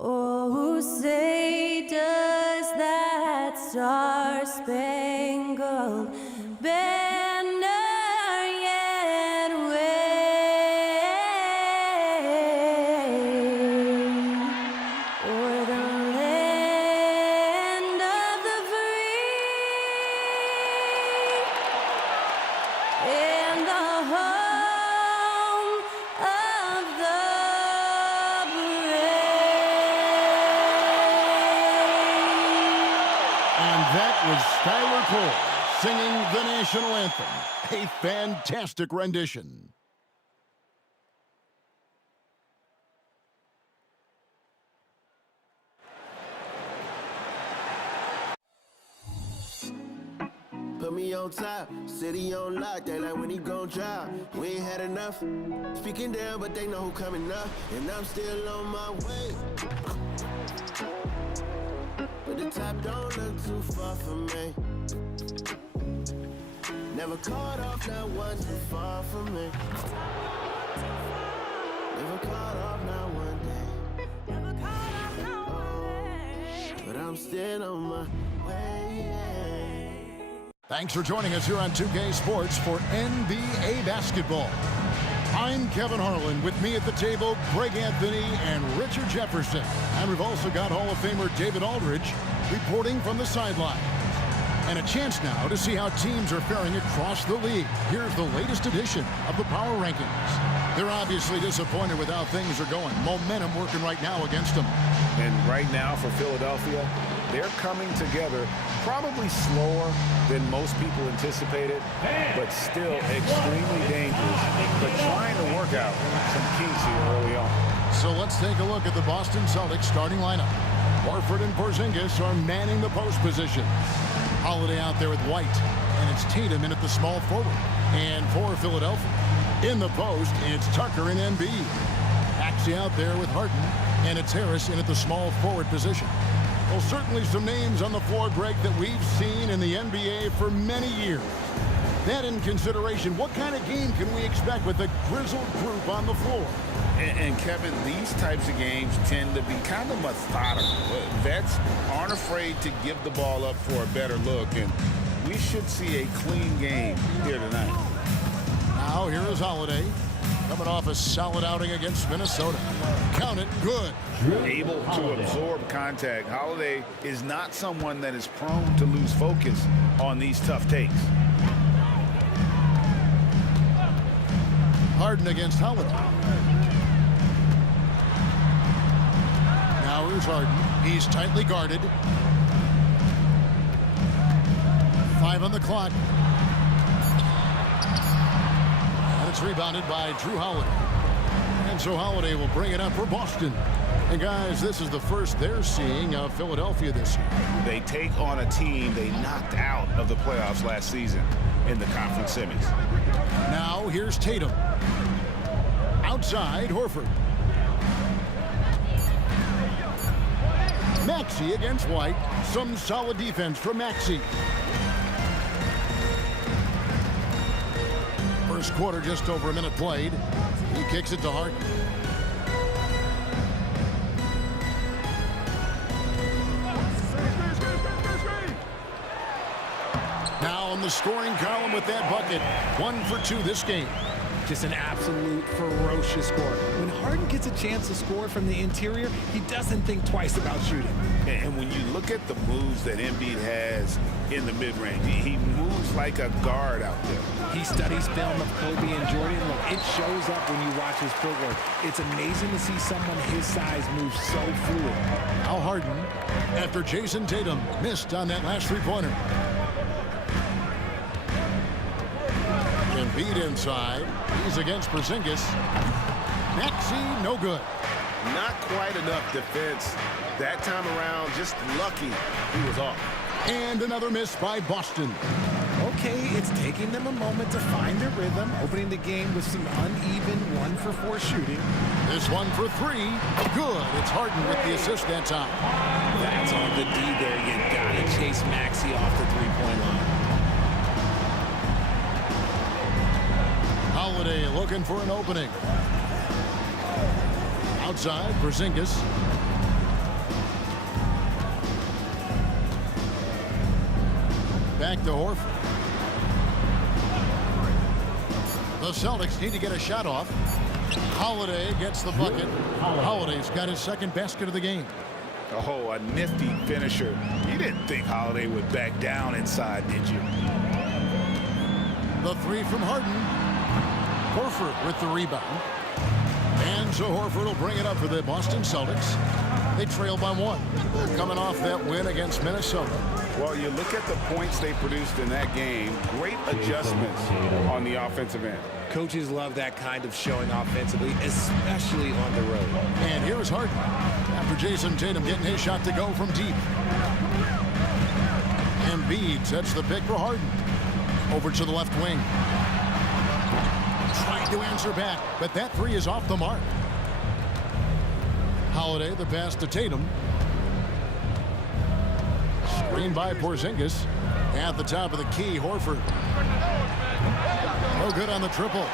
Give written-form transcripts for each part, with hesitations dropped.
Oh, say does that star-spangled banner yet wave o'er the land of the free and the home of the That was Skylar Cole singing the national anthem. A fantastic rendition. Put me on top, city on lock, they like when he gon' drop. We ain't had enough, speaking down, but they know who coming up, and I'm still on my way. But the top don't look too far from me. Never caught off, not one too far from me. Never caught off, not one day. But I'm still on my way. Thanks for joining us here on 2K Sports for NBA basketball. I'm Kevin Harlan. With me at the table, Greg Anthony and Richard Jefferson. And we've also got Hall of Famer David Aldridge reporting from the sideline. And a chance now to see how teams are faring across the league. Here's the latest edition of the Power Rankings. They're obviously disappointed with how things are going. Momentum working right now against them. And right now for Philadelphia, they're coming together probably slower than most people anticipated, but still extremely dangerous, but trying to work out some kinks here early on. So let's take a look at the Boston Celtics starting lineup. Horford and Porzingis are manning the post position. Holiday out there with White, and it's Tatum in at the small forward. And for Philadelphia, in the post, it's Tucker and Embiid. Maxey out there with Harden, and it's Harris in at the small forward position. Well, certainly some names on the floor, Greg, that we've seen in the NBA for many years. That in consideration, what kind of game can we expect with a grizzled group on the floor? And Kevin, these types of games tend to be kind of methodical. Vets aren't afraid to give the ball up for a better look, and we should see a clean game here tonight. Now here is Holiday, coming off a solid outing against Minnesota. Count it, good. Able to absorb contact. Holiday is not someone that is prone to lose focus on these tough takes. Harden against Holiday. Now here's Harden. He's tightly guarded. 5 on the clock. And it's rebounded by Drew Holiday. And so Holiday will bring it up for Boston. And guys, this is the first they're seeing of Philadelphia this year. They take on a team they knocked out of the playoffs last season in the conference semis. Now here's Tatum. Outside, Horford. Maxey against White. Some solid defense from Maxey. First quarter, just over a minute played. He kicks it to Harden. Now on the scoring column with that bucket. 1 for 2 this game. Just an absolute ferocious score. When Harden gets a chance to score from the interior, he doesn't think twice about shooting. And when you look at the moves that Embiid has in the mid-range, he moves like a guard out there. He studies film of Kobe and Jordan. Look, it shows up when you watch his footwork. It's amazing to see someone his size move so fluid. Now Harden, after Jason Tatum missed on that last three-pointer. Embiid inside. He's against Porzingis. Maxey, no good. Not quite enough defense that time around. Just lucky he was off. And another miss by Boston. Okay, it's taking them a moment to find their rhythm, opening the game with some uneven 1 for 4 shooting. This one for 3. Good. It's Harden with the assist that time. That's on the D there. You gotta chase Maxey off the three-point line. Holiday looking for an opening. Outside, Porzingis. Back to Horford. The Celtics need to get a shot off. Holiday gets the bucket. Holiday's got his second basket of the game. Oh, a nifty finisher. You didn't think Holiday would back down inside, did you? The three from Harden. Horford with the rebound. And so Horford will bring it up for the Boston Celtics. They trail by 1. They're coming off that win against Minnesota. Well, you look at the points they produced in that game. Great adjustments on the offensive end. Coaches love that kind of showing offensively, especially on the road. And here's Harden. After Jason Tatum getting his shot to go from deep. Embiid sets the pick for Harden. Over to the left wing. Trying to answer back, but that three is off the mark. Holiday, the pass to Tatum. Screen by Porzingis. At the top of the key, Horford. No good on the triple.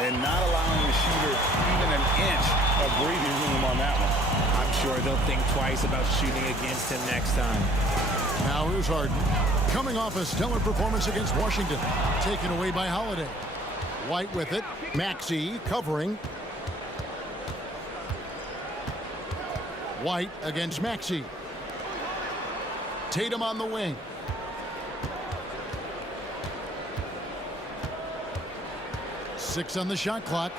And not allowing the shooter even an inch of breathing room on that one. I'm sure they'll think twice about shooting against him next time. Now here's Harden. Coming off a stellar performance against Washington. Taken away by Holiday. White with it. Maxey covering. White against Maxey. Tatum on the wing. Six on the shot clock.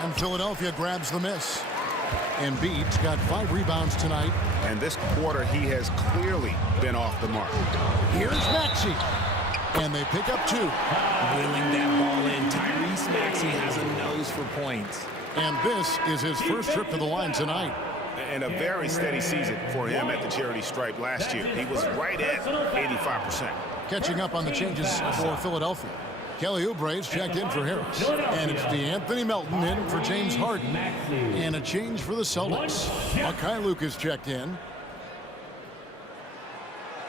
And Philadelphia grabs the miss. Embiid's got 5 rebounds tonight. And this quarter, he has clearly been off the mark. Here's Maxey. And they pick up 2. Wheeling that ball in. Tyrese Maxey has a nose for points. And this is his first trip to the line tonight. And a very steady season for him at the charity stripe last year. He was right at 85%. Catching up on the changes for Philadelphia. Kelly Oubre's checked in for Harris. And it's DeAnthony Melton in for James Harden. And a change for the Celtics. Makai Lucas checked in.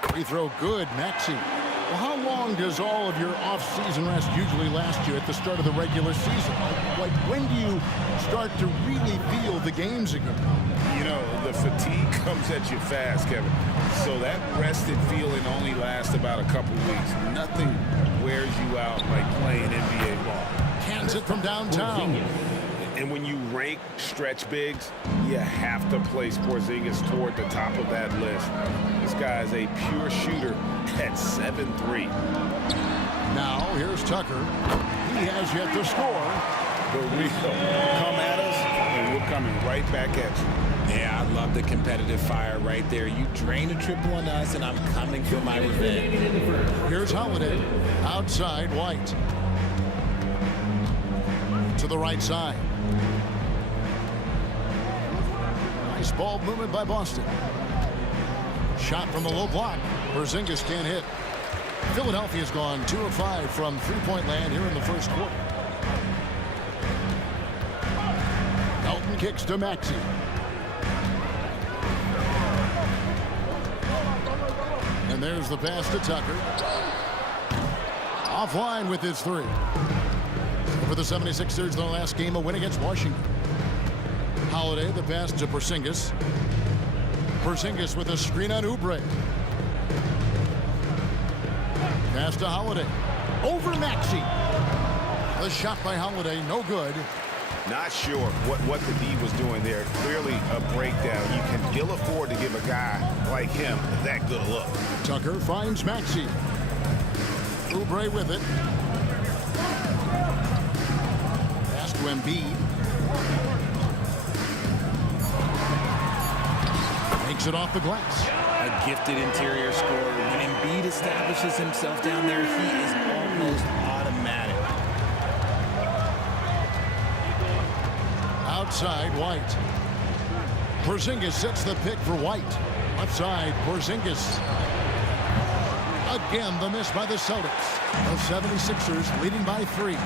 Free throw good, Maxey. Well, how long does all of your off-season rest usually last you at the start of the regular season? Like when do you start to really feel the games again? You know, the fatigue comes at you fast, Kevin. So that rested feeling only lasts about a couple weeks. Nothing wears you out like playing NBA ball. Cans it from downtown. And when you rank stretch bigs, you have to place Porzingis toward the top of that list. This guy is a pure shooter at 7'3". Now here's Tucker. He has yet to score. The real come at us, and we're coming right back at you. Yeah, I love the competitive fire right there. You drain a triple on us, and I'm coming for my revenge. Here's Holiday. Outside, White. To the right side. Nice ball movement by Boston. Shot from the low block. Porzingis can't hit. Philadelphia's gone 2 of 5 from three-point land here in the first quarter. Melton kicks to Maxey. And there's the pass to Tucker. Offline with his 3. For the 76ers, their last game, a win against Washington. Holiday, the pass to Porzingis. Porzingis with a screen on Oubre. Pass to Holiday. Over Maxey. The shot by Holiday, no good. Not sure what the D was doing there. Clearly a breakdown. You can ill afford to give a guy like him that good a look. Tucker finds Maxey. Oubre with it. Pass to Embiid. Makes it off the glass. A gifted interior scorer. When Embiid establishes himself down there, he is almost automatic. Outside, White. Porzingis sets the pick for White. Left side, Porzingis. Again, the miss by the Celtics. The 76ers leading by 3.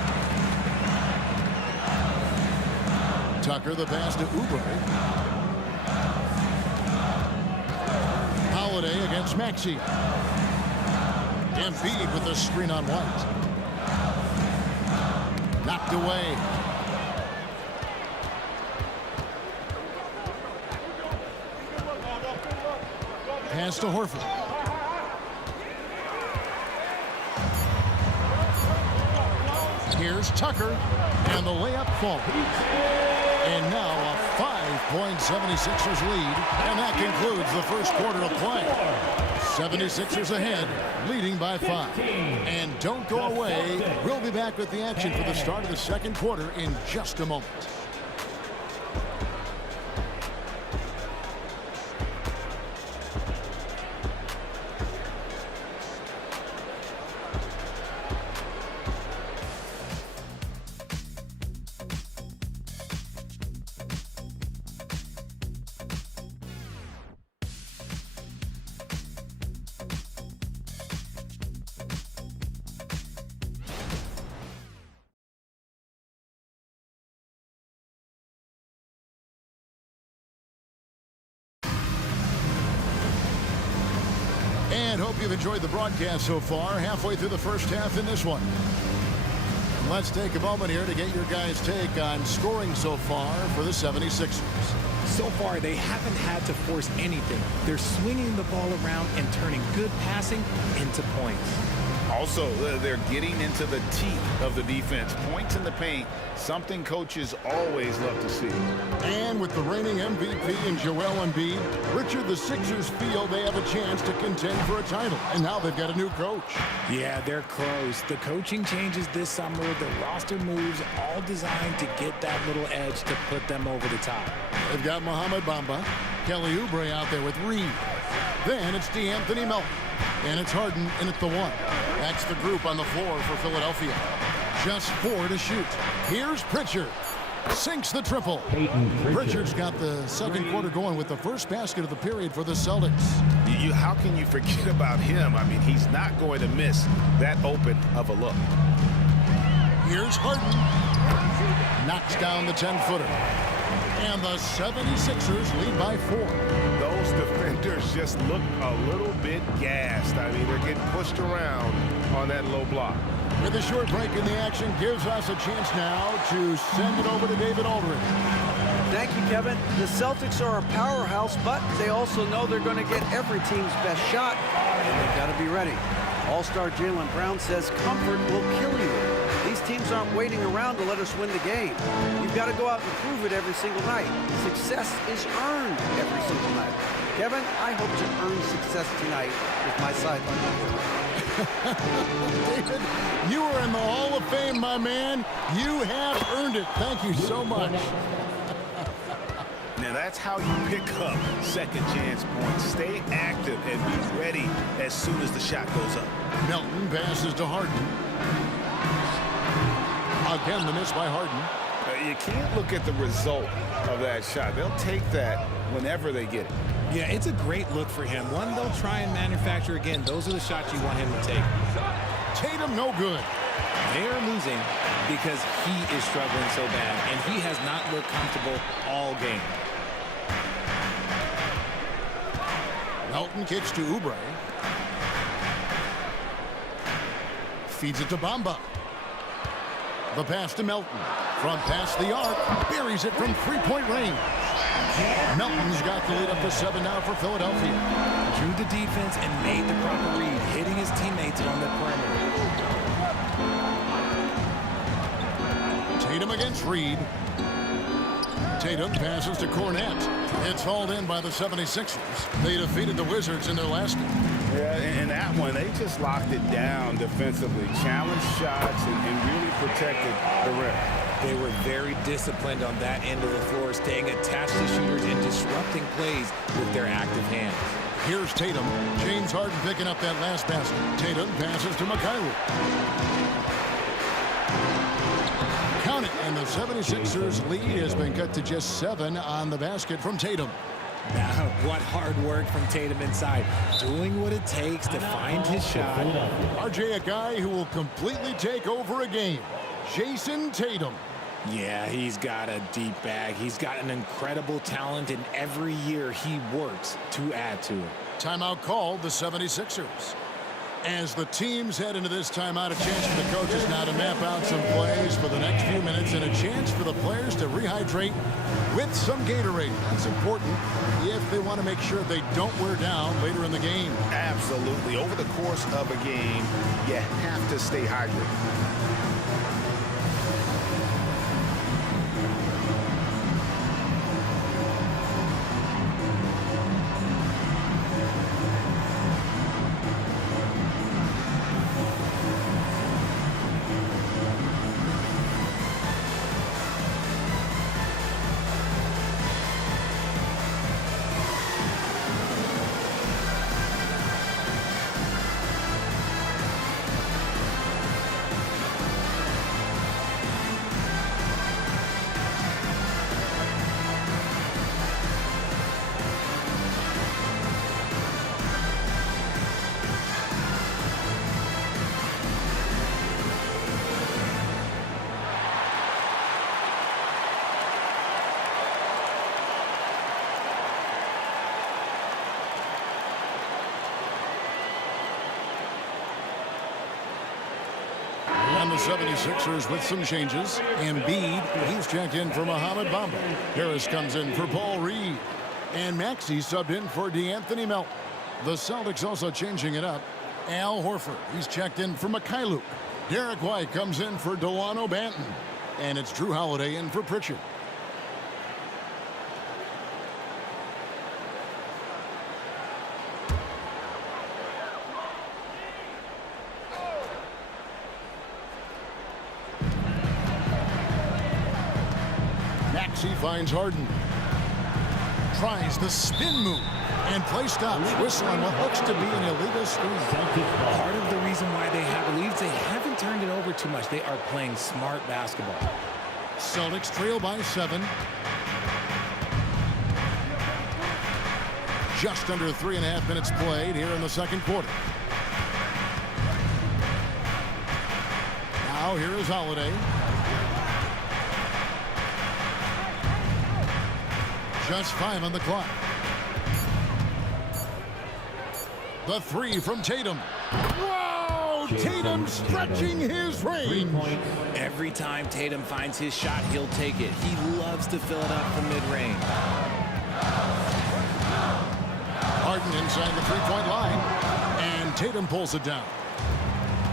Tucker, the pass to Oubre. Holiday against Maxey. Embiid with the screen on White. Knocked away. Pass to Horford. Here's Tucker, and the layup falls. And now a 5-point 76ers lead, and that concludes the first quarter of play. 76ers ahead, leading by 5. And don't go away. We'll be back with the action for the start of the second quarter in just a moment. And hope you've enjoyed the broadcast so far. Halfway through the first half in this one. And let's take a moment here to get your guys' take on scoring so far for the 76ers. So far, they haven't had to force anything. They're swinging the ball around and turning good passing into points. Also, they're getting into the teeth of the defense. Points in the paint, something coaches always love to see. And with the reigning MVP in Joel Embiid, Richard, the Sixers feel they have a chance to contend for a title. And now they've got a new coach. Yeah, they're close. The coaching changes this summer, the roster moves, all designed to get that little edge to put them over the top. They've got Mohamed Bamba, Kelly Oubre out there with Reed. Then it's DeAnthony Melton. And it's Harden in at the 1. That's the group on the floor for Philadelphia. Just 4 to shoot. Here's Pritchard. Sinks the triple. Pritchard's got the second quarter going with the first basket of the period for the Celtics. How can you forget about him? I mean, he's not going to miss that open of a look. Here's Harden. Knocks down the 10-footer. And the 76ers lead by 4. Those defenders just look a little bit gassed. I mean, they're getting pushed around on that low block. With a short break in the action gives us a chance now to send it over to David Aldridge. Thank you, Kevin. The Celtics are a powerhouse, but they also know they're going to get every team's best shot, and they've got to be ready. All-star Jaylen Brown says comfort will kill you. These teams aren't waiting around to let us win the game. You've got to go out and prove it every single night. Success is earned every single night. Kevin, I hope to earn success tonight with my sideline. David, you are in the Hall of Fame, my man. You have earned it. Thank you so much. Now that's how you pick up second chance points. Stay active and be ready as soon as the shot goes up. Melton passes to Harden. Again, the miss by Harden. You can't look at the result of that shot. They'll take that whenever they get it. Yeah, it's a great look for him. One they'll try and manufacture again. Those are the shots you want him to take. Tatum, no good. They're losing because he is struggling so bad, and he has not looked comfortable all game. Melton kicks to Oubre. Feeds it to Bamba. The pass to Melton. From past the arc, buries it from three-point range. Melton's got the lead up to 7 now for Philadelphia. Drew the defense and made the proper read, hitting his teammates on the perimeter. Tatum against Reed. Tatum passes to Cornette. It's hauled in by the 76ers. They defeated the Wizards in their last game. Yeah, in that one, they just locked it down defensively, challenged shots, and really protected the rim. They were very disciplined on that end of the floor, staying attached to shooters and disrupting plays with their active hands. Here's Tatum. James Harden picking up that last basket. Tatum passes to Mikhail. Count it, and the 76ers lead has been cut to just 7 on the basket from Tatum. Now, what hard work from Tatum inside, doing what it takes to find his shot. RJ, a guy who will completely take over a game. Jason Tatum. Yeah, he's got a deep bag. He's got an incredible talent, and every year he works to add to it. Timeout called the 76ers. As the teams head into this timeout, a chance for the coaches now to map out some plays for the next few minutes and a chance for the players to rehydrate with some Gatorade. That's important if they want to make sure they don't wear down later in the game. Absolutely. Over the course of a game, you have to stay hydrated. the 76ers with some changes. Embiid, he's checked in for Mohamed Bamba. Harris comes in for Paul Reed. And Maxey subbed in for DeAnthony Melton. The Celtics also changing it up. Al Horford, he's checked in for Mikhailuk. Derek White comes in for Delano Banton. And it's Drew Holiday in for Pritchard. Maxey finds Harden. Tries the spin move. And play stops. Whistle on what looks to be an illegal screen. Part of the reason why they have leads, they haven't turned it over too much. They are playing smart basketball. Celtics trail by 7. Just under 3.5 minutes played here in the second quarter. Now here is Holiday. Just 5 on the clock. The 3 from Tatum. Whoa! Tatum stretching his range. Every time Tatum finds his shot, he'll take it. He loves to fill it up from mid-range. Harden inside the three-point line. And Tatum pulls it down.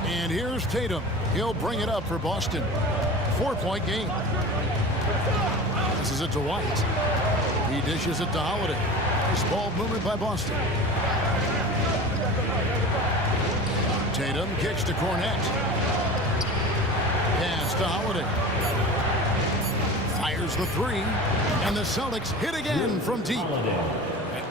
And here's Tatum. He'll bring it up for Boston. 4-point game. This is it to White. He dishes it to Holiday. Nice ball movement by Boston. Tatum kicks to Cornette. Pass to Holiday. Fires the 3. And the Celtics hit again from deep.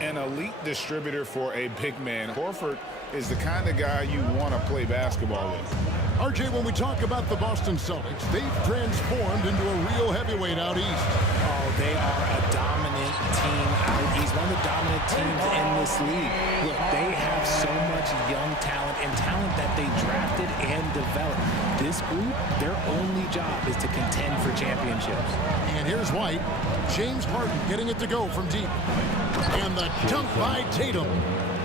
An elite distributor for a big man. Horford is the kind of guy you want to play basketball with. RJ, when we talk about the Boston Celtics, they've transformed into a real heavyweight out east. Oh, they are a dominant team out east. One of the dominant teams in this league. Look, they have so much young talent and talent that they drafted and developed. This group, their only job is to contend for championships. And here's White. James Harden getting it to go from deep. And the dunk by Tatum.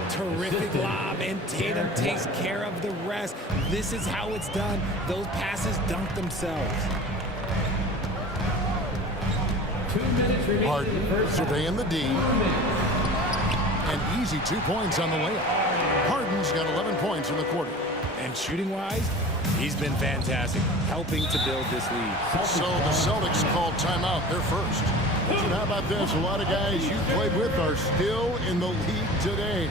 Terrific lob, and Tatum takes care of the rest. This is how it's done. Those passes dunk themselves. Harden surveying the D. An easy 2 points on the layup. Harden's got 11 points in the quarter. And shooting-wise, he's been fantastic, helping to build this lead. So the Celtics called timeout. They're first. And how about this? A lot of guys you played with are still in the league today.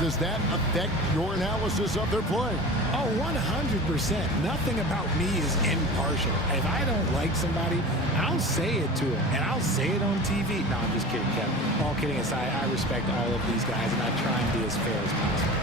Does that affect your analysis of their play? Oh, 100%. Nothing about me is impartial. If I don't like somebody, I'll say it to them, and I'll say it on TV. No, I'm just kidding, Kevin. All kidding aside, I respect all of these guys, and I try and be as fair as possible.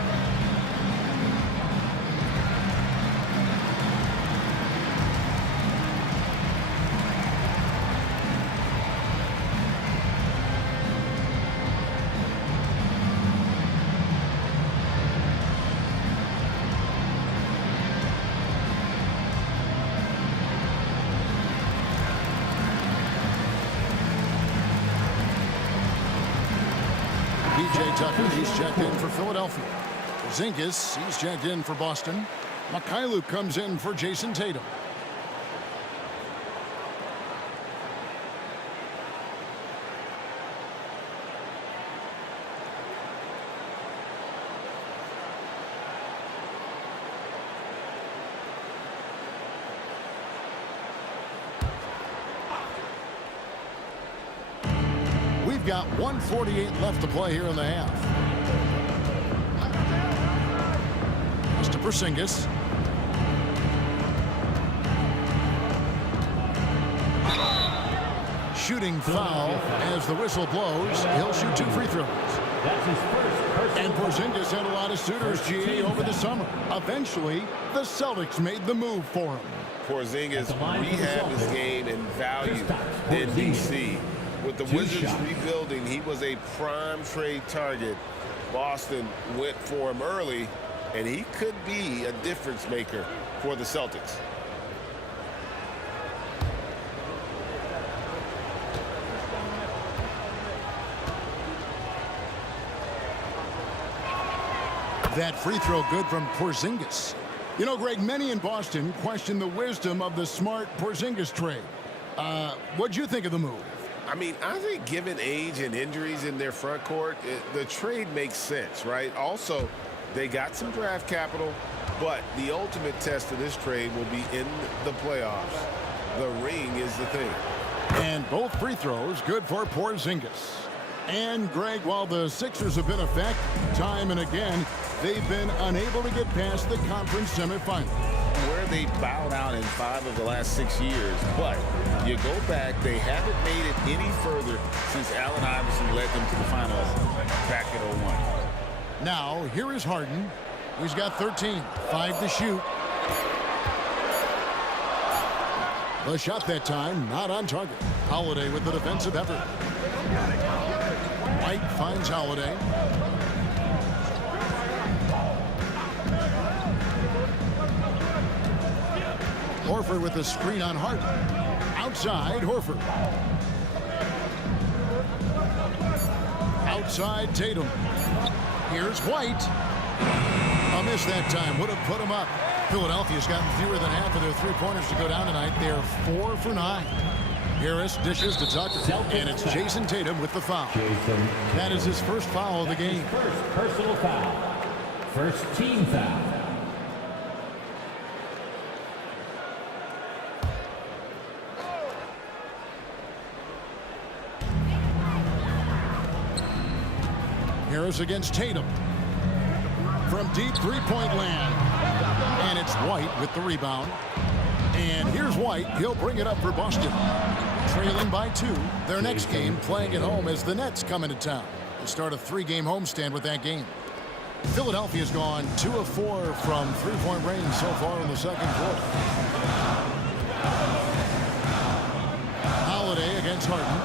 Tucker, he's checked in for Philadelphia. Zingas, he's checked in for Boston. Mikhailuk comes in for Jason Tatum. Got 1:48 left to play here in the half. Mr. Porzingis. Shooting foul as the whistle blows. He'll shoot 2 free throws. And Porzingis had a lot of suitors, G, over the summer. Eventually, the Celtics made the move for him. Porzingis rehabbed his game and value in D.C. With the Wizards rebuilding, he was a prime trade target. Boston went for him early, and he could be a difference maker for the Celtics. That free throw good from Porzingis. You know, Greg, many in Boston question the wisdom of the smart Porzingis trade. What'd you think of the move? I mean, I think given age and injuries in their front court, the trade makes sense, right? Also, they got some draft capital, but the ultimate test of this trade will be in the playoffs. The ring is the thing. And both free throws good for Porzingis. And, Greg, while the Sixers have been effective time and again, they've been unable to get past the conference semifinal. Where they bowed out in 5 of the last 6 years, but you go back, they haven't made it any further since Allen Iverson led them to the finals back in 01. Now, here is Harden. He's got 13, 5 to shoot. The shot that time, not on target. Holiday with the defensive effort. White finds Holiday. Horford with the screen on Harden. Outside, Horford. Outside, Tatum. Here's White. A miss that time. Would have put him up. Philadelphia's gotten fewer than half of their three-pointers to go down tonight. They're 4 for 9. Harris dishes to Tucker. And it's Jason Tatum with the foul. That is his first foul of the game. First personal foul. First team foul. Harris against Tatum. From deep three-point land. And it's White with the rebound. And here's White. He'll bring it up for Boston. Trailing by 2. Their next game playing at home as the Nets come into town. They start a 3-game homestand with that game. Philadelphia's gone 2 of 4 from three-point range so far in the second quarter. Holiday against Harden.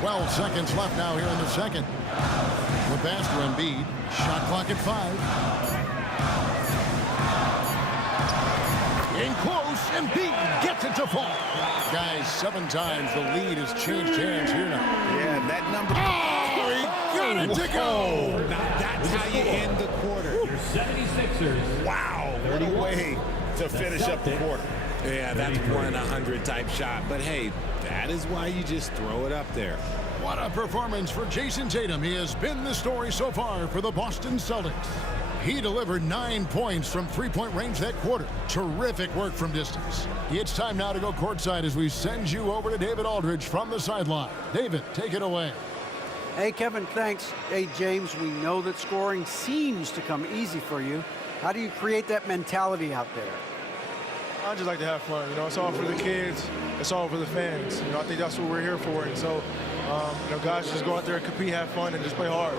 12 seconds left now here in the second. The pass to Embiid. Shot clock at 5. In close, Embiid gets it to fall. Guys, 7 times the lead has changed hands here now. Yeah, that number. Oh, he got it to go. Now that's how you end the quarter. Your 76ers. Wow, what a way to finish up the quarter. Yeah, that's 1 in 100 type shot. But hey, that is why you just throw it up there. What a performance for Jason Tatum. He has been the story so far for the Boston Celtics. He delivered 9 points from three-point range that quarter. Terrific work from distance. It's time now to go courtside as we send you over to David Aldridge from the sideline. David, take it away. Hey, Kevin, thanks. Hey, James, we know that scoring seems to come easy for you. How do you create that mentality out there? I just like to have fun. You know, it's all for the kids. It's all for the fans. You know, I think that's what we're here for. And so, you know, guys just go out there and compete, have fun, and just play hard.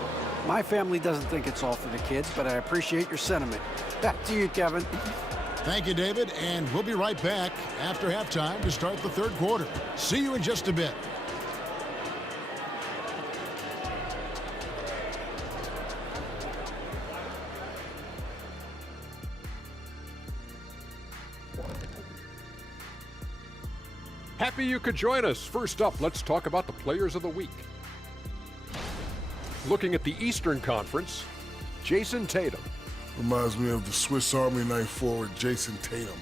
My family doesn't think it's all for the kids, but I appreciate your sentiment. Back to you, Kevin. Thank you, David, and we'll be right back after halftime to start the third quarter. See you in just a bit. Happy you could join us. First up, let's talk about the players of the week. Looking at the Eastern Conference, Jason Tatum. Reminds me of the Swiss Army knife forward Jason Tatum.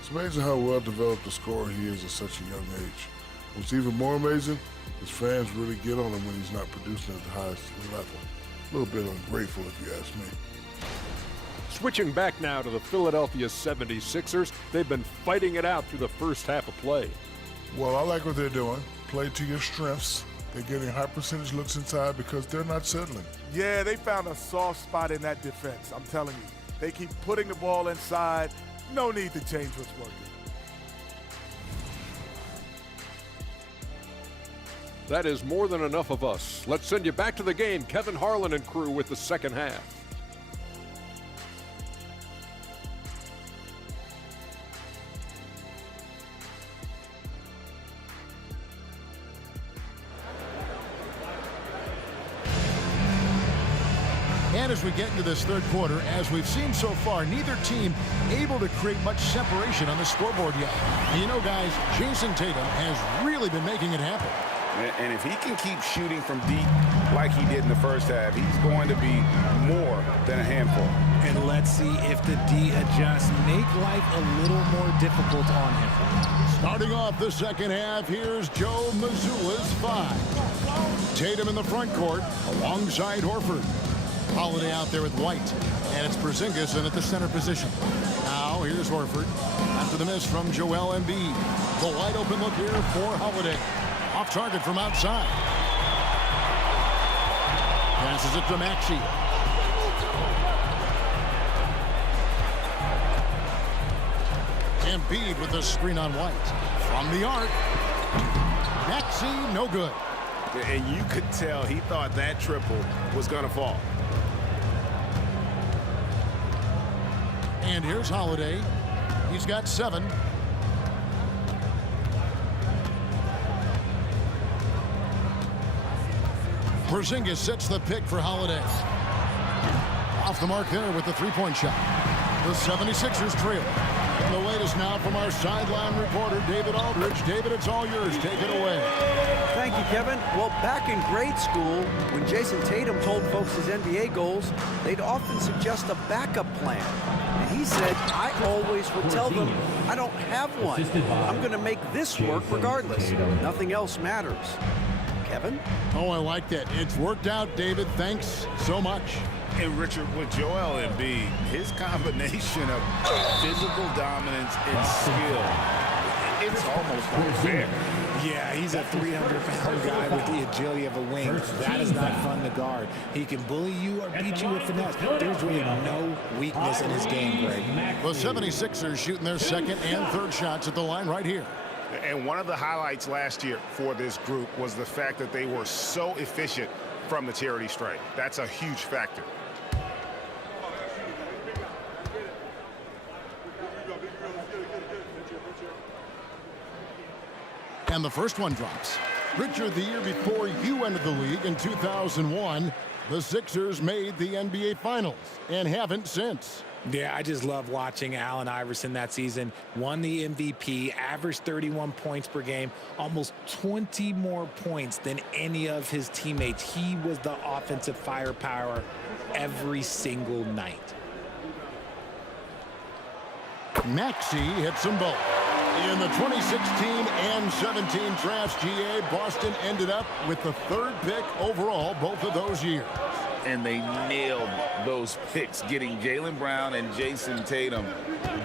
It's amazing how well developed a scorer he is at such a young age. What's even more amazing, his fans really get on him when he's not producing at the highest level. A little bit ungrateful if you ask me. Switching back now to the Philadelphia 76ers, they've been fighting it out through the first half of play. Well, I like what they're doing. Play to your strengths. They're getting high percentage looks inside because they're not settling. Yeah, they found a soft spot in that defense, I'm telling you. They keep putting the ball inside. No need to change what's working. That is more than enough of us. Let's send you back to the game. Kevin Harlan and crew with the second half. And as we get into this third quarter, as we've seen so far, neither team able to create much separation on the scoreboard yet. And you know, guys, Jason Tatum has really been making it happen. And if he can keep shooting from deep like he did in the first half, he's going to be more than a handful. And let's see if the D adjusts, make life a little more difficult on him. Starting off the second half, here's Joe Mazzulla's 5. Tatum in the front court alongside Horford. Holiday out there with White. And it's Porzingis in at the center position. Now here's Horford. After the miss from Joel Embiid. The wide open look here for Holiday. Off target from outside. Passes it to Maxey. Embiid with the screen on White. From the arc. Maxey, no good. And you could tell he thought that triple was going to fall. And here's Holiday. He's got 7. Porzingis sets the pick for Holiday. Off the mark there with the three-point shot. The 76ers trail. And the latest now from our sideline reporter, David Aldridge. David, it's all yours. Take it away. Thank you, Kevin. Well, back in grade school, when Jason Tatum told folks his NBA goals, they'd often suggest a backup plan. And he said, I always would tell them, I don't have one. I'm going to make this work regardless. Nothing else matters. Kevin? Oh, I like that. It's worked out, David. Thanks so much. And Richard, with Joel Embiid, his combination of physical dominance and skill, it's almost unfair. Yeah, he's a 300-pound guy with the agility of a wing. That is not fun to guard. He can bully you or beat you with finesse. There's really no weakness in his game, Greg. The 76ers shooting their second and third shots at the line right here. And one of the highlights last year for this group was the fact that they were so efficient from the charity stripe. That's a huge factor. And the first one drops. Richard, the year before you entered the league in 2001, the Sixers made the NBA Finals and haven't since. Yeah, I just love watching Allen Iverson that season. Won the MVP, averaged 31 points per game, almost 20 more points than any of his teammates. He was the offensive firepower every single night. Maxey hits them both. In the 2016 and 17 drafts, GA, Boston ended up with the 3rd pick overall both of those years. And they nailed those picks, getting Jaylen Brown and Jason Tatum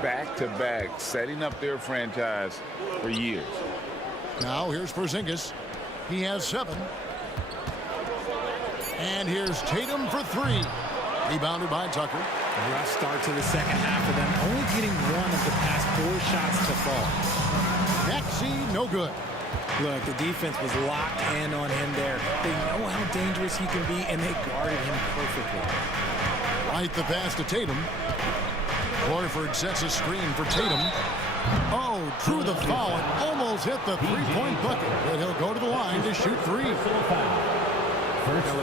back-to-back, setting up their franchise for years. Now here's Porzingis. He has 7. And here's Tatum for 3. Rebounded by Tucker. Rough start to the second half for them, only getting one of the past 4 shots to fall. Maxey, no good. Look, the defense was locked in on him there. They know how dangerous he can be, and they guarded him perfectly. Right the pass to Tatum. Horford sets a screen for Tatum. Oh, drew the foul and almost hit the three-point bucket. But he'll go to the line to shoot 3.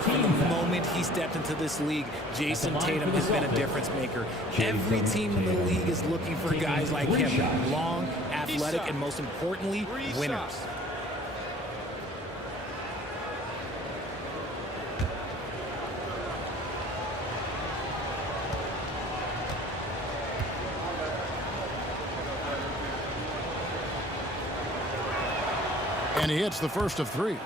From the moment he stepped into this league, Jason Tatum has been a difference maker. Every team in the league is looking for guys like him. Long, athletic, and most importantly, winners. And he hits the first of 3.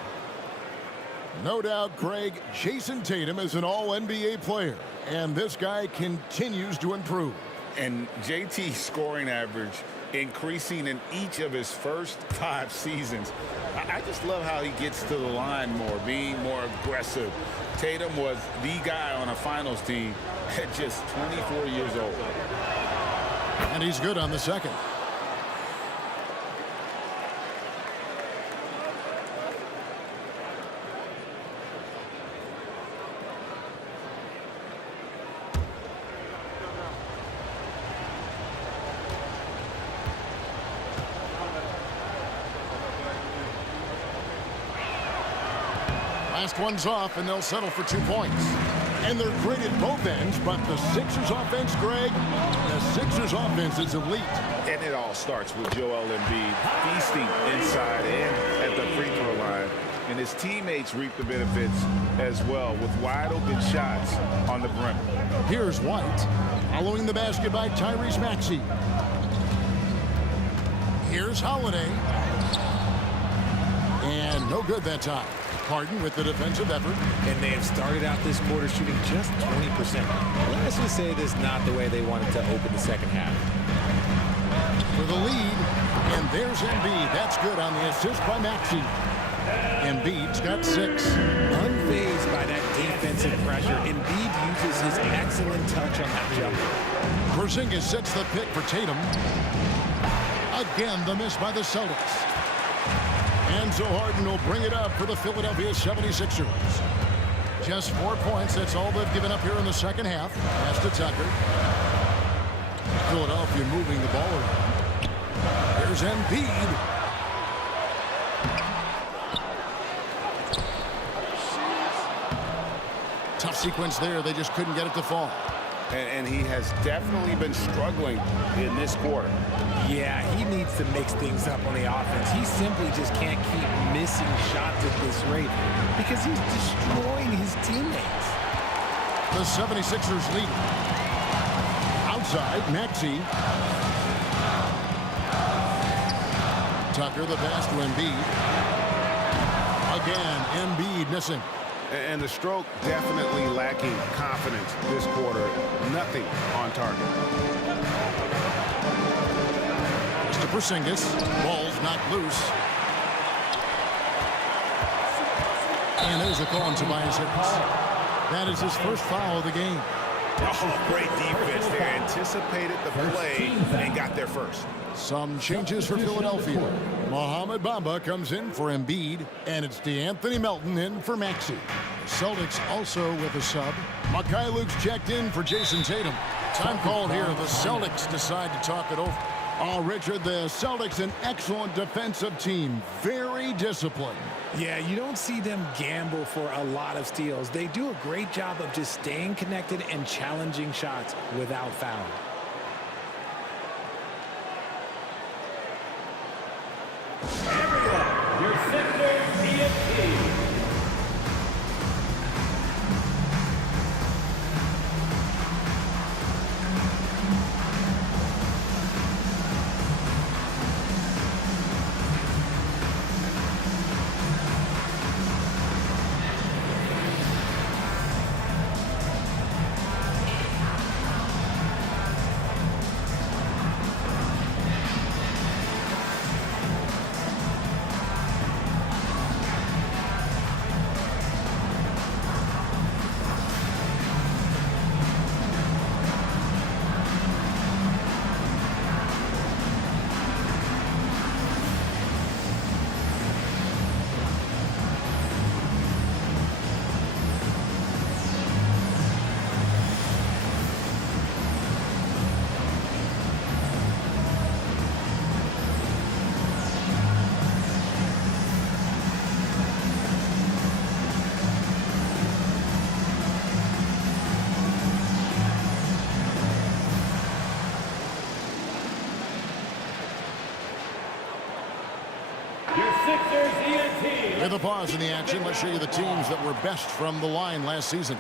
No doubt, Craig, Jason Tatum is an all-NBA player, and this guy continues to improve. And JT's scoring average increasing in each of his first 5 seasons. I just love how he gets to the line more, being more aggressive. Tatum was the guy on a finals team at just 24 years old. And he's good on the second. Last one's off, and they'll settle for 2 points. And they're great at both ends, but the Sixers offense, Greg, the Sixers offense is elite. And it all starts with Joel Embiid feasting inside and at the free throw line. and his teammates reap the benefits as well with wide open shots on the perimeter. Here's White, following the basket by Tyrese Maxey. Here's Holiday. And no good that time. Harden with the defensive effort. And they have started out this quarter shooting just 20%. Let's just say it is not the way they wanted to open the second half. For the lead, and there's Embiid. That's good on the assist by Maxey. Embiid's got 6. Unfazed by that defensive pressure, Embiid uses his excellent touch on that jumper. Porzingis sets the pick for Tatum. Again, the miss by the Celtics. And so Harden will bring it up for the Philadelphia 76ers. Just 4 points. That's all they've given up here in the second half. Pass to Tucker. Philadelphia moving the ball around. Here's Embiid. Tough sequence there. They just couldn't get it to fall. And he has definitely been struggling in this quarter. Yeah, he needs to mix things up on the offense. He simply just can't keep missing shots at this rate because he's destroying his teammates. The 76ers lead. Outside, Maxey. Tucker, the pass to Embiid. Again, Embiid missing. And the stroke definitely lacking confidence this quarter. Nothing on target. To Porzingis. Ball's knocked loose. And there's a call on Tobias Harris. That is his first foul of the game. Oh, great defense there. Anticipated the play and got there first. Some changes for Philadelphia. Mohamed Bamba comes in for Embiid, and it's DeAnthony Melton in for Maxey. Celtics also with a sub. Mikal Luke's checked in for Jason Tatum. Time called here. The Celtics decide to talk it over. Oh, Richard, the Celtics, an excellent defensive team. Very disciplined. Yeah, you don't see them gamble for a lot of steals. They do a great job of just staying connected and challenging shots without fouling. Your Sixers EFT. With a pause in the action, let's show you the teams that were best from the line last season.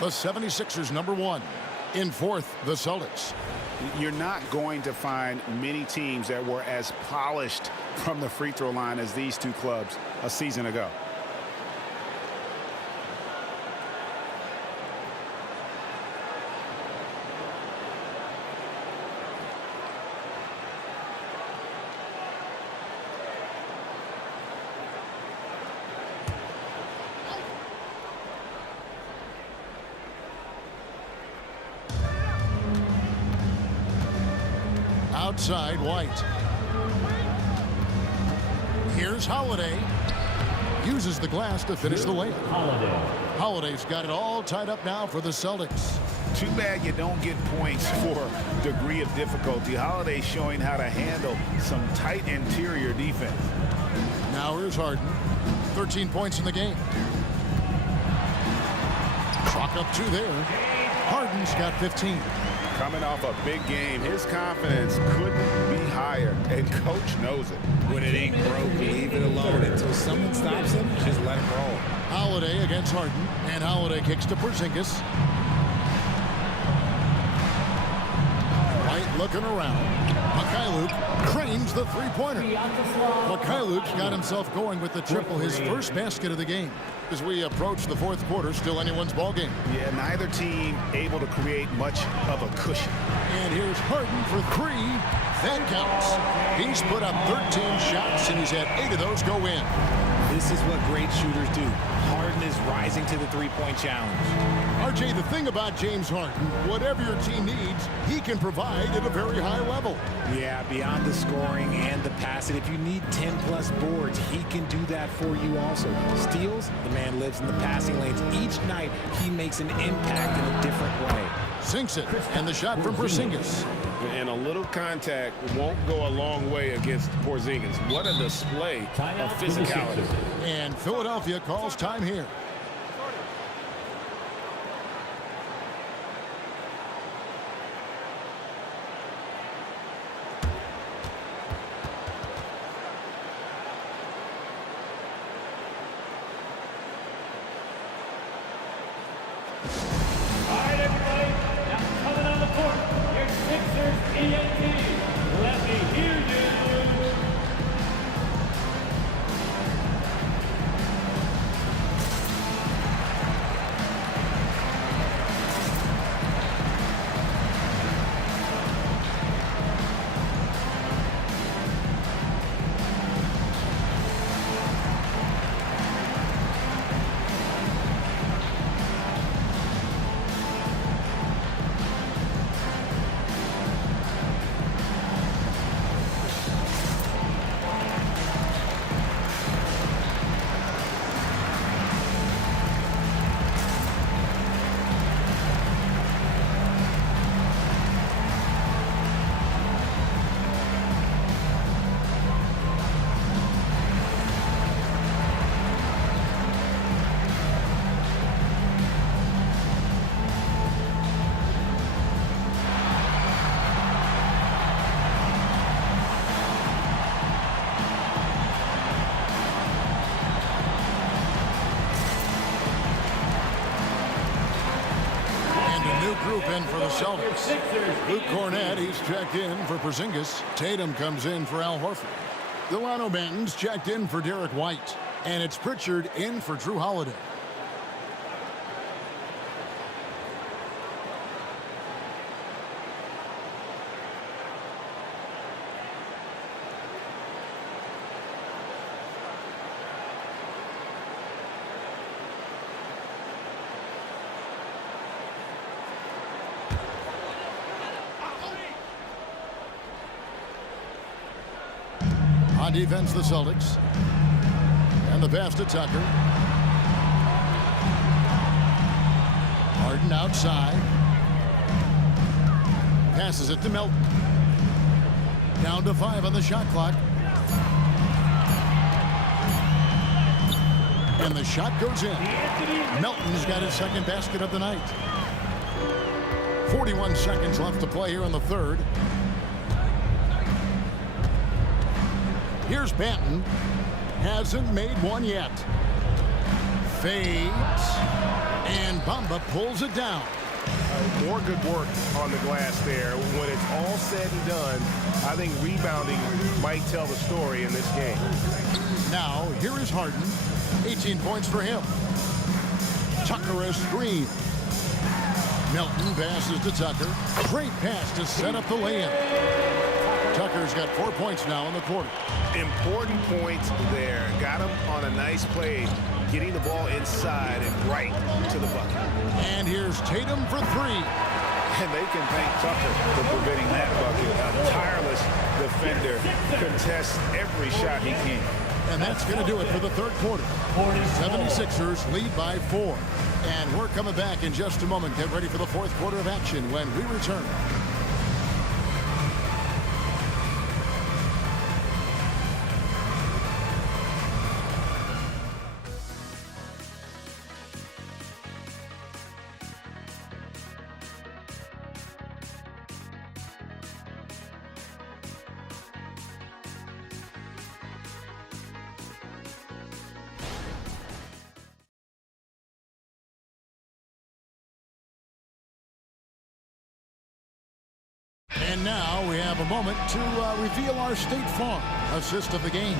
The 76ers, number 1. In 4th, the Celtics. You're not going to find many teams that were as polished from the free throw line as these two clubs a season ago. Outside, White. Here's Holiday. Uses the glass to finish the layup. Holiday's got it all tied up now for the Celtics. Too bad you don't get points for degree of difficulty. Holiday showing how to handle some tight interior defense. Now here's Harden. 13 points in the game. Chalk up 2 there. Harden's got 15. Coming off a big game, his confidence couldn't be higher and Coach knows it. When it ain't broke, leave it alone. Until someone stops him, just let him roll. Holiday against Harden, and Holiday kicks to Porzingis. White looking around. Mikhailuk cranes the three-pointer. Mikhailuk's got himself going with the triple, his first basket of the game. As we approach the fourth quarter, still anyone's ball game. Yeah, neither team able to create much of a cushion. And here's Harden for three. That counts. He's put up 13 shots, and he's had 8 of those go in. This is what great shooters do. Harden is rising to the three-point challenge. RJ, the thing about James Harden, whatever your team needs, he can provide at a very high level. Yeah, beyond the scoring and the passing, if you need 10-plus boards, he can do that for you also. Steals, the man lives in the passing lanes. Each night, he makes an impact in a different way. Sinks it, and the shot from Porzingis. And a little contact won't go a long way against Porzingis. What a display of physicality. And Philadelphia calls time here. Group in for the Celtics. Luke Cornett, he's checked in for Porzingis. Tatum comes in for Al Horford. Delano Banton's checked in for Derek White. And it's Pritchard in for Drew Holiday. On defense, the Celtics. And the pass to Tucker. Harden outside. Passes it to Melton. Down to 5 on the shot clock. And the shot goes in. Melton's got his second basket of the night. 41 seconds left to play here in the third. Here's Banton. Hasn't made one yet. Fades. And Bamba pulls it down. More good work on the glass there. When it's all said and done, I think rebounding might tell the story in this game. Now, here is Harden. 18 points for him. Tucker a screen. Melton passes to Tucker. Great pass to set up the lay-in. Tucker's got 4 points now in the quarter. Important points there. Got him on a nice play, getting the ball inside and right to the bucket. And here's Tatum for 3. And they can thank Tucker for preventing that bucket. A tireless defender contests every shot he can. And that's going to do it for the third quarter. 76ers lead by 4. And we're coming back in just a moment. Get ready for the fourth quarter of action when we return. And now we have a moment to reveal our State Farm assist of the game.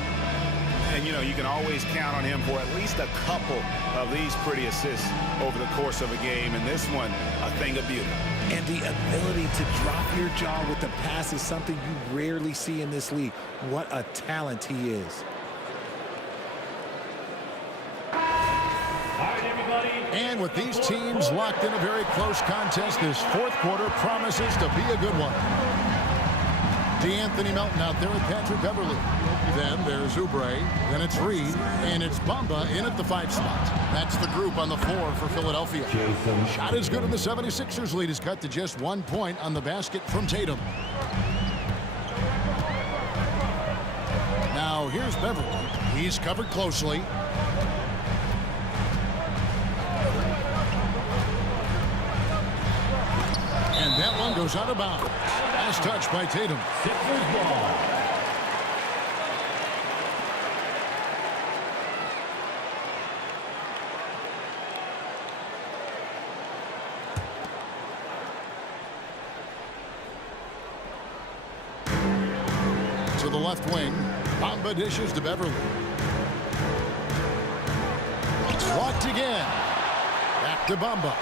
And, you know, you can always count on him for at least a couple of these pretty assists over the course of a game. And this one, a thing of beauty. And the ability to drop your jaw with the pass is something you rarely see in this league. What a talent he is. And with these teams locked in a very close contest, this fourth quarter promises to be a good one. DeAnthony Melton out there with Patrick Beverly. Then there's Oubre, then it's Reed, and it's Bamba in at the 5 spot. That's the group on the floor for Philadelphia. Shot is good, and the 76ers lead is cut to just 1 point on the basket from Tatum. Now here's Beverly. He's covered closely. And that one goes out of bounds. Last touch by Tatum. Sixers ball. To the left wing. Bamba dishes to Beverly. Blocked again. Back to Bamba.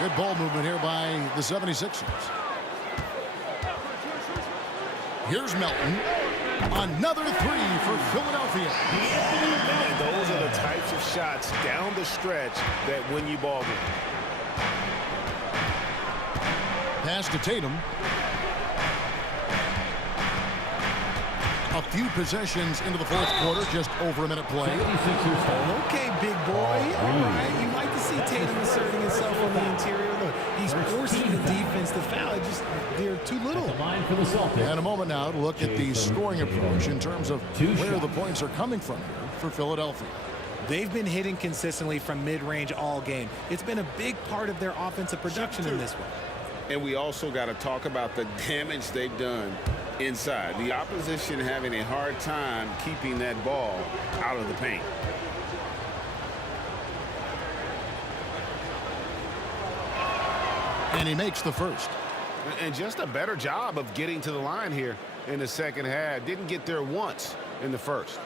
Good ball movement here by the 76ers. Here's Melton. Another 3 for Philadelphia. And those are the types of shots down the stretch that win you ball games. Pass to Tatum. A few possessions into the fourth quarter, just over a minute play. Okay, big boy. All right. You like to see Tatum asserting himself on the interior. Look, he's forcing the defense to foul. They're too little. And a moment now to look at the scoring approach in terms of where the points are coming from here for Philadelphia. They've been hitting consistently from mid-range all game. It's been a big part of their offensive production in this one. And we also got to talk about the damage they've done inside. The opposition having a hard time keeping that ball out of the paint. And he makes the first. And just a better job of getting to the line here in the second half. Didn't get there once in the first.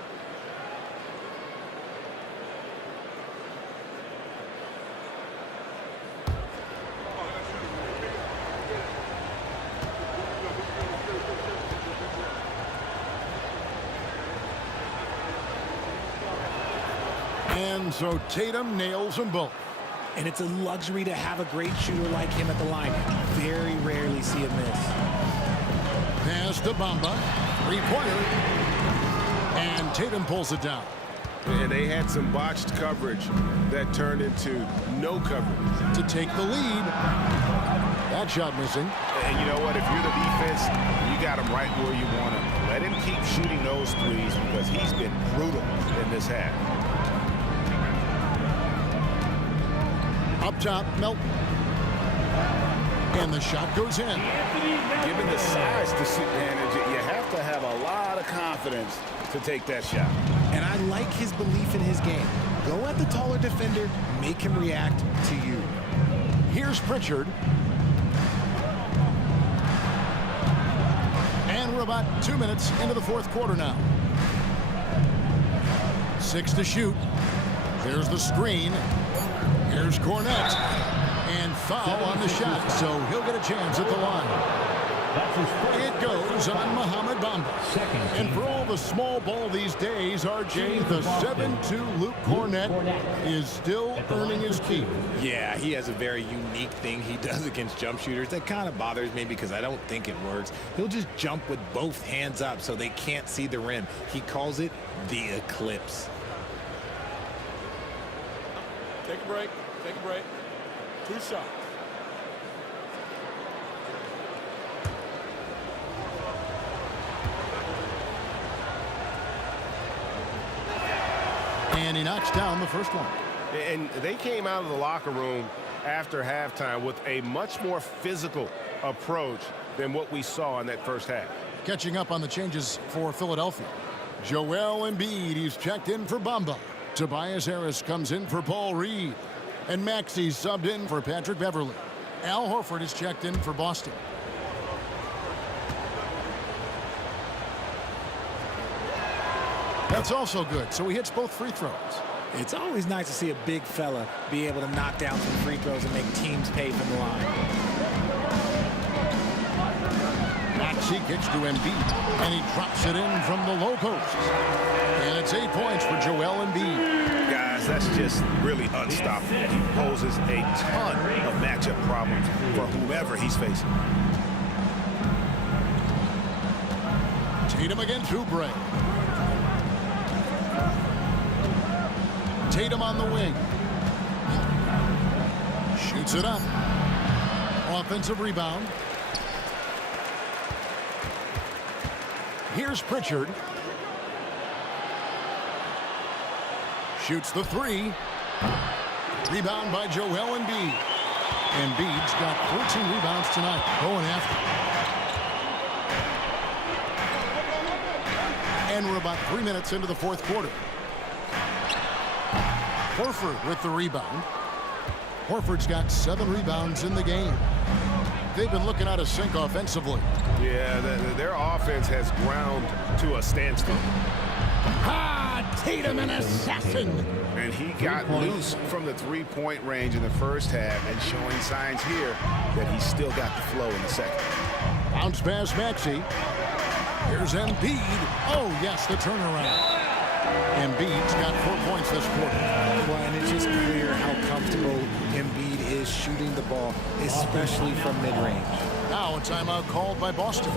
And so Tatum nails them both. And it's a luxury to have a great shooter like him at the line. Very rarely see a miss. Pass to Bamba. 3-pointer. And Tatum pulls it down. And they had some botched coverage that turned into no coverage. To take the lead. That shot missing. And you know what? If you're the defense, you got him right where you want him. Let him keep shooting those threes because he's been brutal in this half. Up top, Melton. And the shot goes in. Given the size disadvantage, you have to have a lot of confidence to take that shot. And I like his belief in his game. Go at the taller defender, make him react to you. Here's Pritchard. And we're about 2 minutes into the fourth quarter now. 6 to shoot. There's the screen. Here's Cornette. And foul on the shot, so he'll get a chance at the line. It goes on Mohamed Bamba. And for all the small ball these days, RJ, the 7'2" Luke Cornette is still earning his keep. Yeah, he has a very unique thing he does against jump shooters. That kind of bothers me because I don't think it works. He'll just jump with both hands up so they can't see the rim. He calls it the eclipse. Take a break. Take a break. 2 shots. And he knocks down the first one. And they came out of the locker room after halftime with a much more physical approach than what we saw in that first half. Catching up on the changes for Philadelphia. Joel Embiid, he's checked in for Bamba. Tobias Harris comes in for Paul Reed. And Maxey's subbed in for Patrick Beverly. Al Horford is checked in for Boston. That's also good. So he hits both free throws. It's always nice to see a big fella be able to knock down some free throws and make teams pay from the line. Maxey kicks to Embiid, and he drops it in from the low post. And it's 8 points for Joel Embiid. Guys, that's just really unstoppable. He poses a ton of matchup problems for whomever he's facing. Tatum against Oubre. Tatum on the wing. Shoots it up. Offensive rebound. Here's Pritchard. Shoots the three. Rebound by Joel Embiid. Embiid's got 14 rebounds tonight. Going after. And we're about 3 minutes into the fourth quarter. Horford with the rebound. Horford's got 7 rebounds in the game. They've been looking out of sync offensively. Yeah, their offense has ground to a standstill. Tatum, an assassin. And he got loose from the three-point range in the first half and showing signs here that he's still got the flow in the second. Bounce pass Maxey. Here's Embiid. Oh, yes, the turnaround. Embiid's got 4 points this quarter. Well, and it's just clear how comfortable Embiid is shooting the ball, especially from mid-range. Now a timeout called by Boston.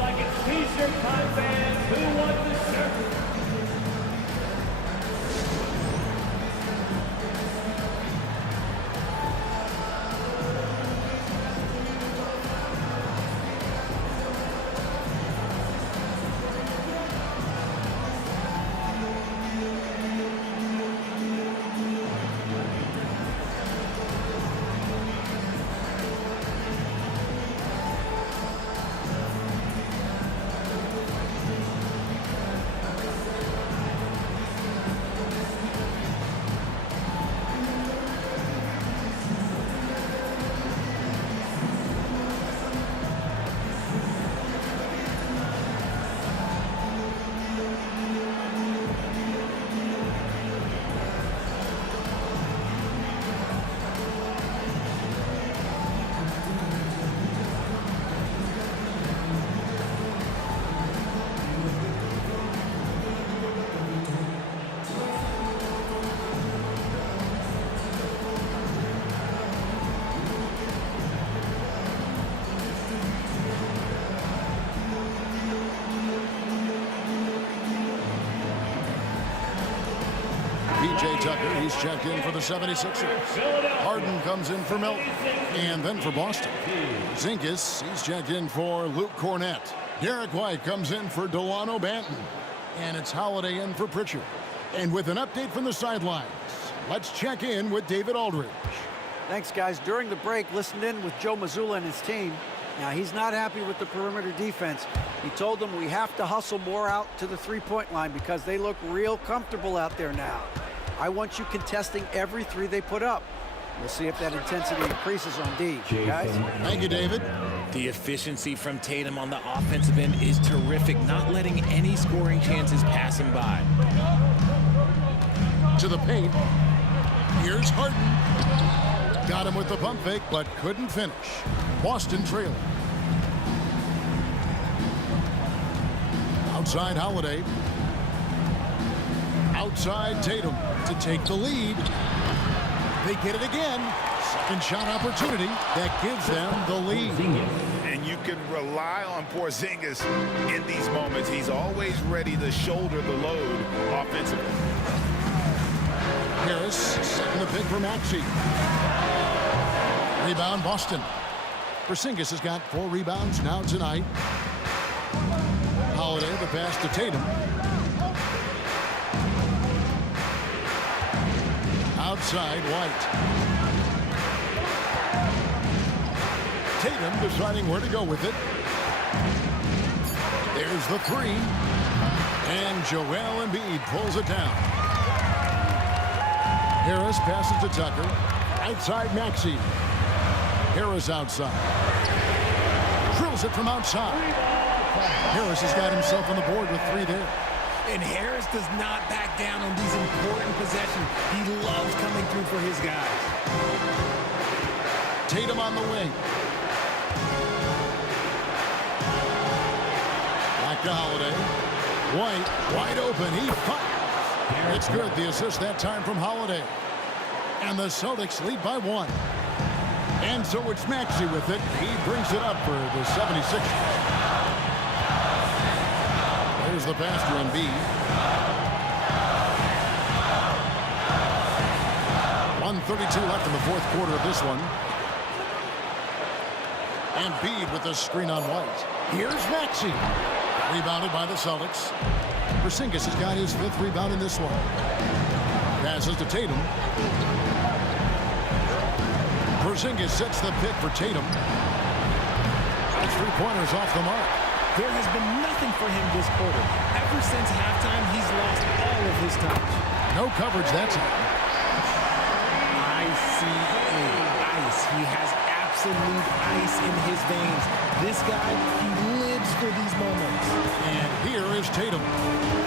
P.J. Tucker, he's checked in for the 76ers. Harden comes in for Milton. And then for Boston, Zinkis, he's checked in for Luke Cornett. Derek White comes in for Delano Banton. And it's Holiday in for Pritchard. And with an update from the sidelines, let's check in with David Aldridge. Thanks, guys. During the break, listened in with Joe Mazzulla and his team. Now, he's not happy with the perimeter defense. He told them we have to hustle more out to the three-point line because they look real comfortable out there now. I want you contesting every three they put up. We'll see if that intensity increases on D. Guys? Thank you, David. The efficiency from Tatum on the offensive end is terrific, not letting any scoring chances pass him by. To the paint. Here's Harden. Got him with the pump fake, but couldn't finish. Boston trailing. Outside Holiday. Outside Tatum to take the lead. They get it again. Second shot opportunity that gives them the lead. And you can rely on Porzingis in these moments. He's always ready to shoulder the load offensively. Harris setting the pick for Maxey. Rebound Boston. Porzingis has got 4 rebounds now tonight. Holiday the pass to Tatum. Outside White. Tatum deciding where to go with it. There's the 3. And Joel Embiid pulls it down. Harris passes to Tucker. Outside Maxey. Harris outside. Drills it from outside. Harris has got himself on the board with 3 there. And Harris does not back down on these important possessions. He loves coming through for his guys. Tatum on the wing. Back to Holiday. White, wide open. He fires. It's good. The assist that time from Holiday. And the Celtics lead by 1. And so it's Maxey with it. He brings it up for the 76ers. There's the pass to Embiid. 1:32 left in the fourth quarter of this one. Embiid with the screen on White. Here's Maxey. Rebounded by the Celtics. Porzingis has got his 5th rebound in this one. Passes to Tatum. Porzingis sets the pick for Tatum. That's 3-pointers off the mark. There has been nothing for him this quarter. Ever since halftime, he's lost all of his touch. No coverage that time. Ice. He has absolute ice in his veins. This guy, he lives for these moments. And here is Tatum.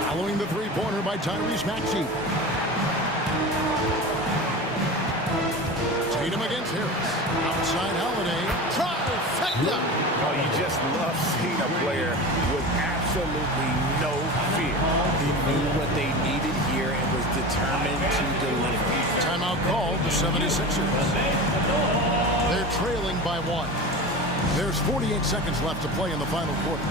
Following the 3-pointer by Tyrese Maxey. Tatum against Harris. Outside Holiday. Trifecta. Oh, you just love seeing a player with absolutely no fear. He knew what they needed here and was determined to deliver. Timeout called the 76ers. They're trailing by 1. There's 48 seconds left to play in the final quarter.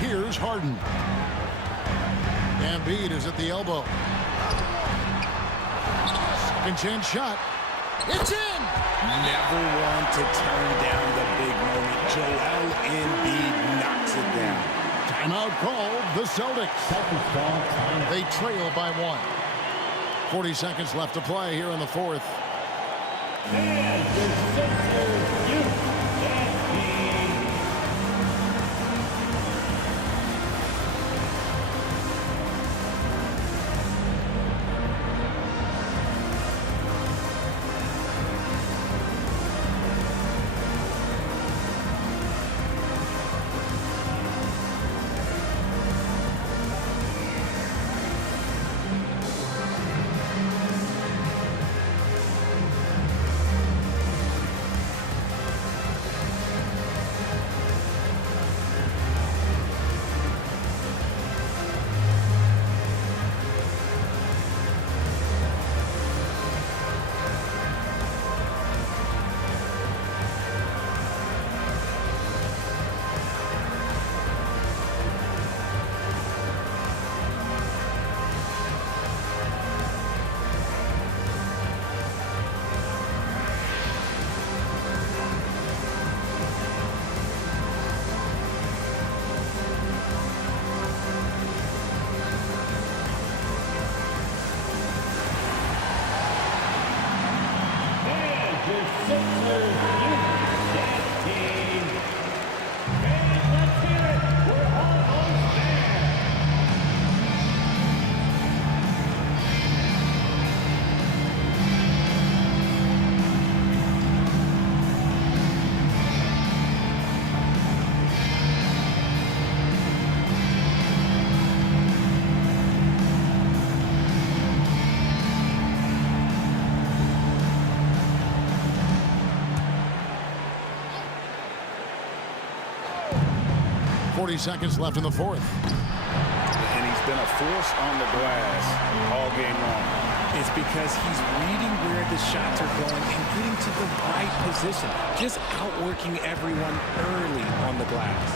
Here's Harden. Embiid is at the elbow. Second chance shot. It's in! Never one to turn down the big moment. Joel Embiid knocks it down. Timeout called the Celtics. They trail by 1. 40 seconds left to play here in the fourth. And the Sixers, you can't be. 40 seconds left in the fourth. And he's been a force on the glass all game long. It's because he's reading where the shots are going and getting to the right position. Just outworking everyone early on the glass.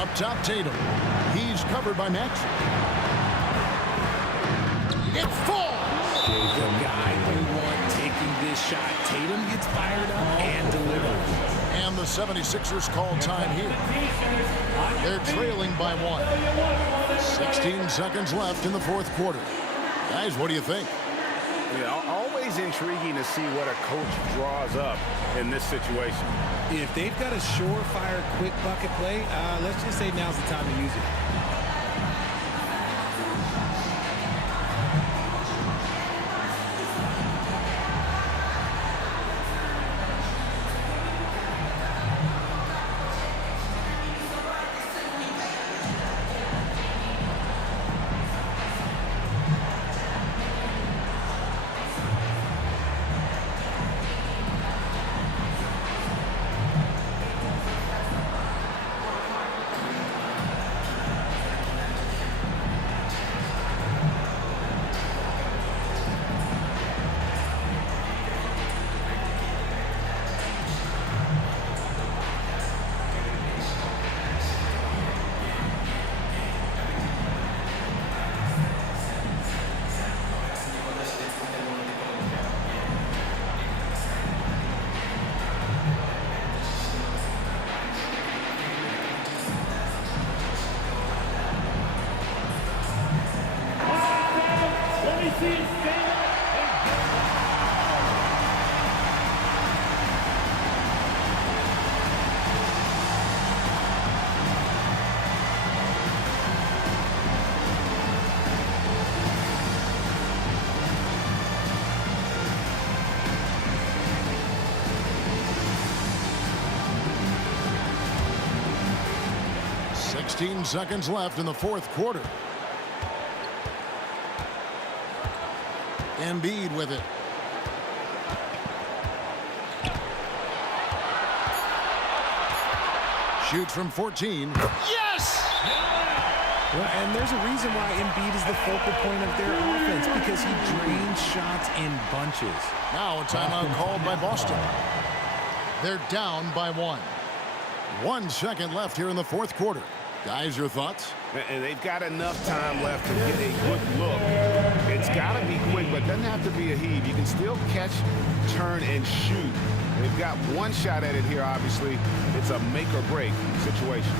Up top, Tatum. He's covered by Max. It falls! The guy we want taking this shot. Tatum gets fired up and delivers. And the 76ers call time here. They're trailing by 1. 16 seconds left in the fourth quarter. Guys, what do you think? Yeah, always intriguing to see what a coach draws up in this situation. If they've got a surefire quick bucket play, let's just say now's the time to use it. Seconds left in the fourth quarter. Embiid with it. Shoots from 14. Yes! Well, and there's a reason why Embiid is the focal point of their offense, because he drains shots in bunches. Now a timeout called by Boston. They're down by 1. 1 second left here in the fourth quarter. Guys, your thoughts? And they've got enough time left to get a good look. It's got to be quick, but doesn't have to be a heave. You can still catch, turn, and shoot. They've got one shot at it here, obviously. It's a make-or-break situation.